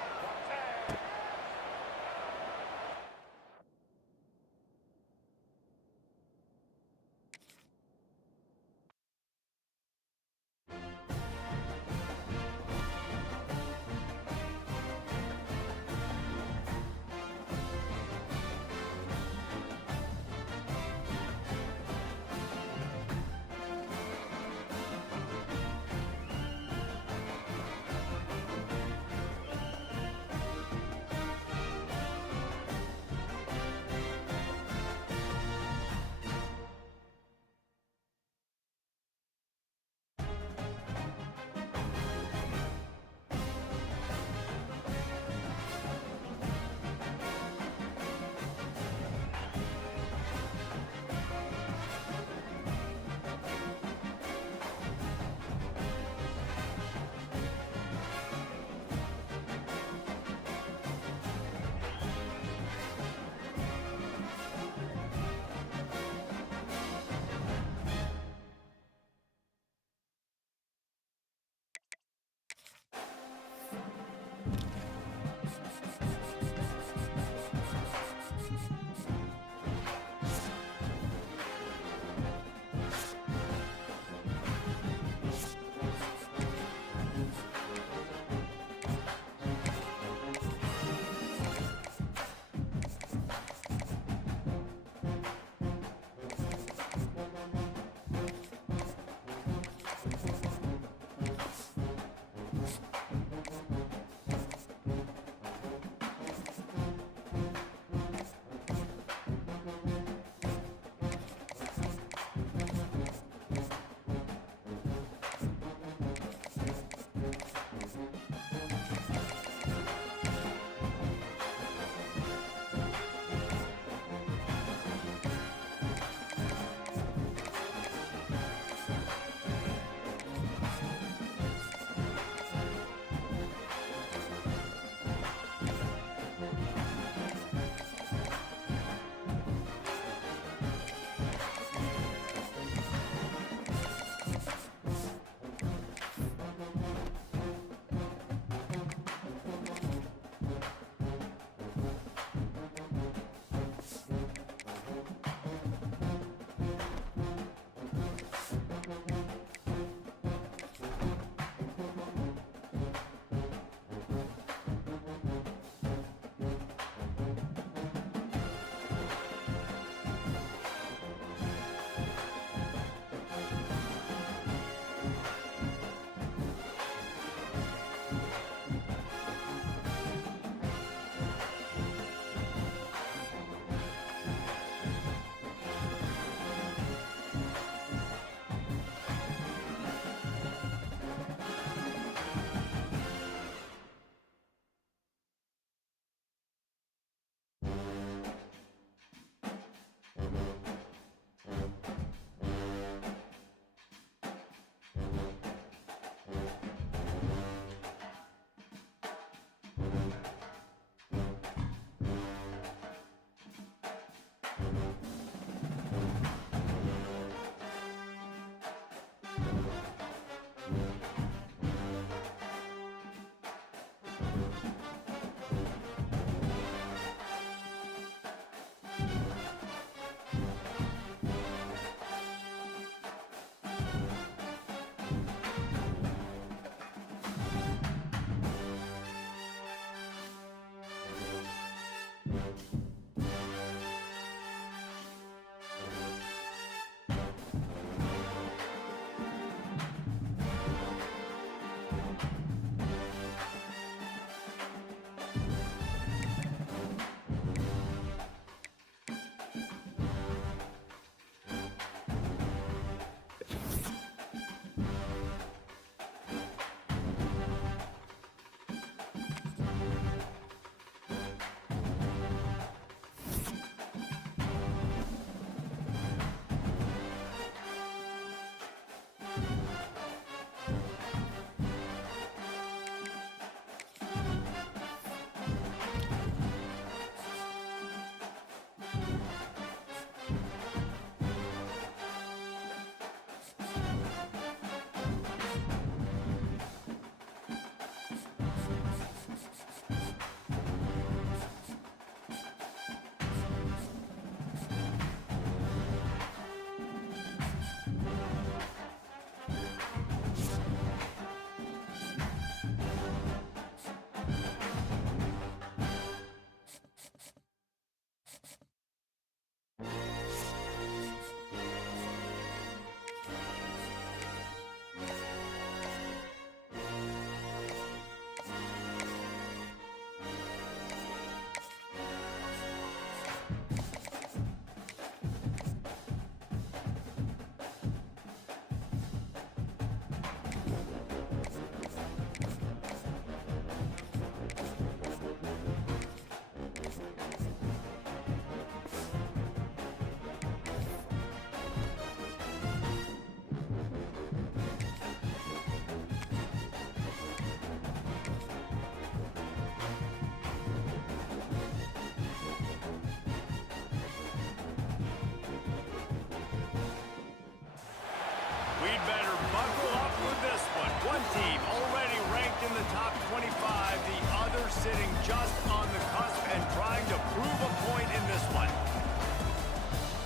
the other sitting just on the cusp and trying to prove a point in this one.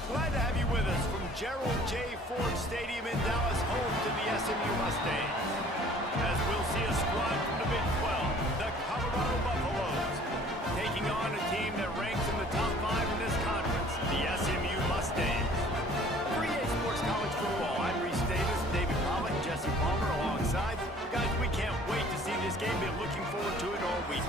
Glad to have you with us from Gerald J. Ford Stadium in Dallas, home to the SMU Mustangs. As we'll see a squad from the Big 12, the Colorado Buffaloes, taking on a team that ranks in the top 5 in this conference, the SMU Mustangs. For EA Sports College Football, I'm Reese Davis, David Pollock, Jesse Palmer alongside. Guys, we can't wait to see this game. Been looking forward to it all week.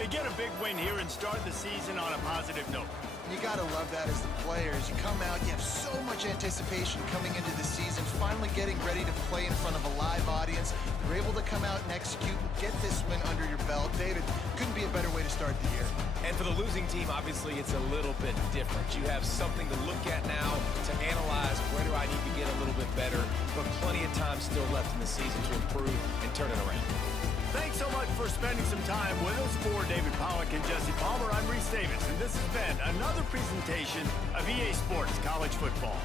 They get a big win here and start the season on a positive note. You got to love that as the players. You come out, you have so much anticipation coming into the season, finally getting ready to play in front of a live audience. You're able to come out and execute and get this win under your belt. David, couldn't be a better way to start the year. And for the losing team, obviously, it's a little bit different. You have something to look at now, to analyze where do I need to get a little bit better, but plenty of time still left in the season to improve and turn it around. Thanks so much for spending some time with us. For David Pollock and Jesse Palmer, I'm Reese Davis, and this has been another presentation of EA Sports College Football.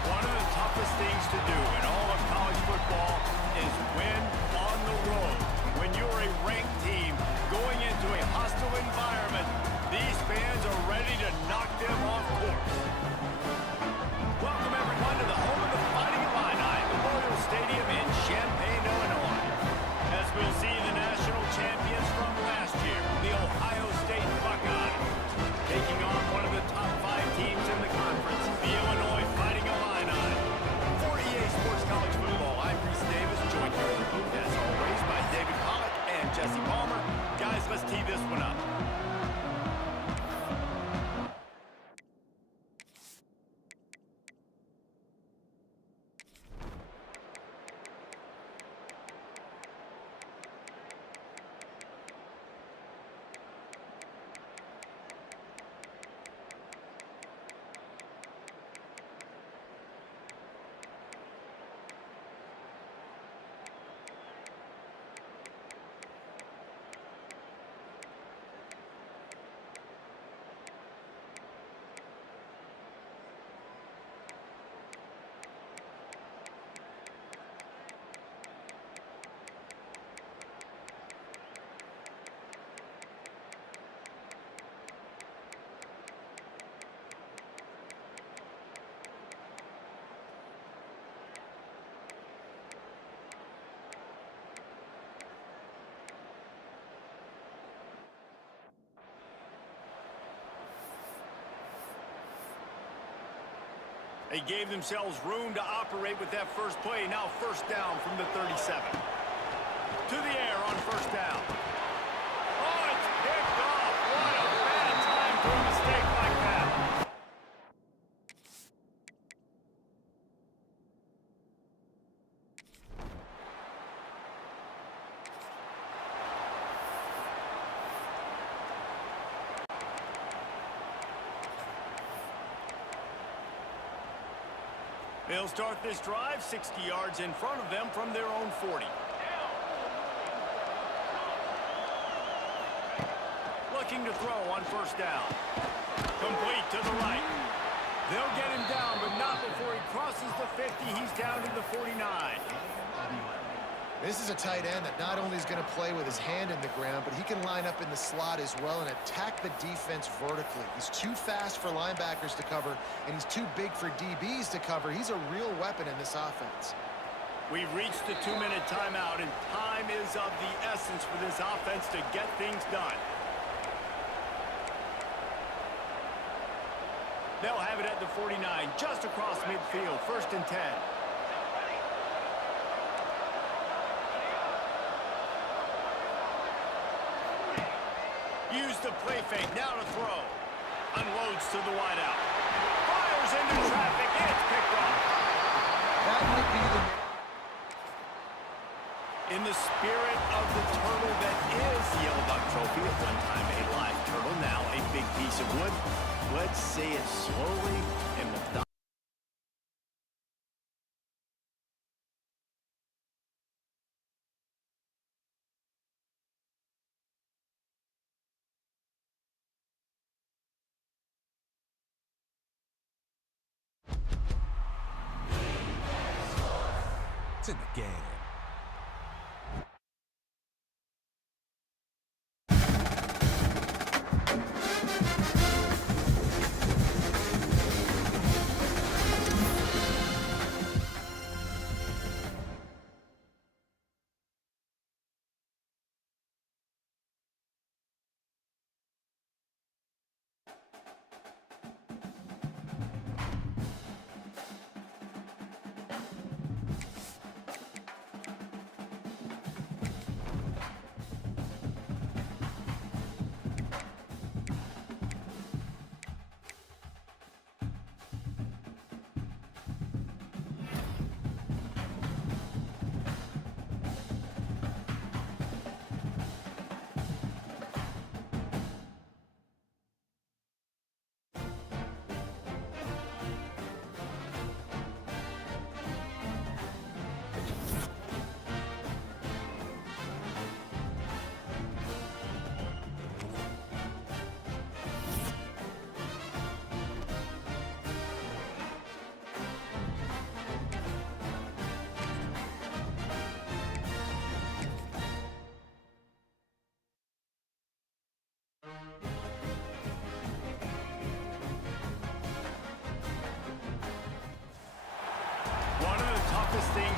One of the toughest things to do in all of college football is win on the road. When you're a ranked team going into a hostile environment, these fans are ready to knock them off course. Welcome everyone to the home of the Fighting Illini, Memorial Stadium in Champaign, Illinois. As we'll see the national champions from last year, the Ohio State Buckeyes, taking on one of the top 5 teams in the conference, the Illinois Fighting Illini. For EA Sports College Football, I'm Reese Davis, joined here in the booth, as always, by David Pollock and Jesse Palmer. Guys, let's tee this one up. They gave themselves room to operate with that first play. Now first down from the 37. To the air on first down. Oh, it's picked off. What a bad time for a mistake like that. They'll start this drive 60 yards in front of them from their own 40. Looking to throw on first down. Complete to the right. They'll get him down, but not before he crosses the 50. He's down to the 49. This is a tight end that not only is going to play with his hand in the ground, but he can line up in the slot as well and attack the defense vertically. He's too fast for linebackers to cover, and he's too big for DBs to cover. He's a real weapon in this offense. We've reached the 2-minute timeout, and time is of the essence for this offense to get things done. They'll have it at the 49, just across midfield, 1st and 10. Use the play fake, now to throw. Unloads to the wideout. Fires into traffic, it's picked off. That might be the... In the spirit of the turtle that is the Yellow Dog Trophy, at one time a live turtle, now a big piece of wood. Let's say it slowly and methodically. It's in the game.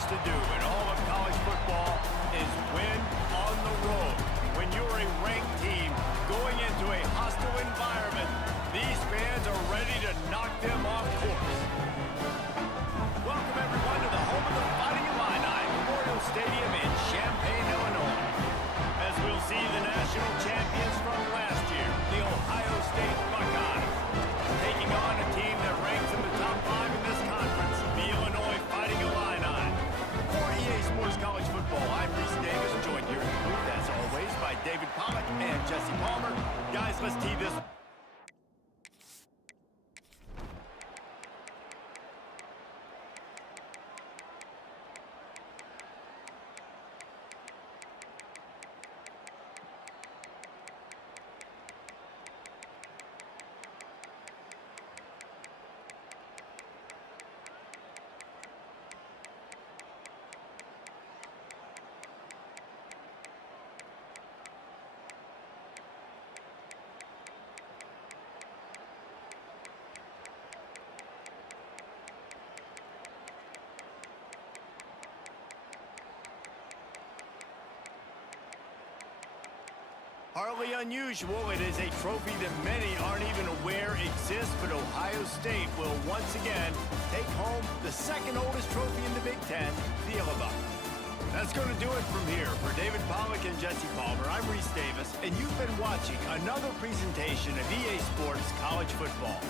things to do in all of college football is win on the road. When you're a ranked team going into a hostile environment, these fans are ready to knock them off course. Welcome, everyone, to the home of the Fighting Illini, Memorial Stadium in Champaign, Illinois. As we'll see the national champions from last year, the Ohio State Buckeyes, taking on a team that ranks in the top 5 in this conference, the Illinois Fighting Illini. For EA Sports College Football, I'm Reese Davis, joined here in the booth, as always, by David Pollack and Jesse Palmer. Guys, let's tee this. Hardly unusual, it is a trophy that many aren't even aware exists, but Ohio State will once again take home the second oldest trophy in the Big Ten, the DLive. That's going to do it from here. For David Pollack and Jesse Palmer, I'm Reese Davis, and you've been watching another presentation of EA Sports College Football.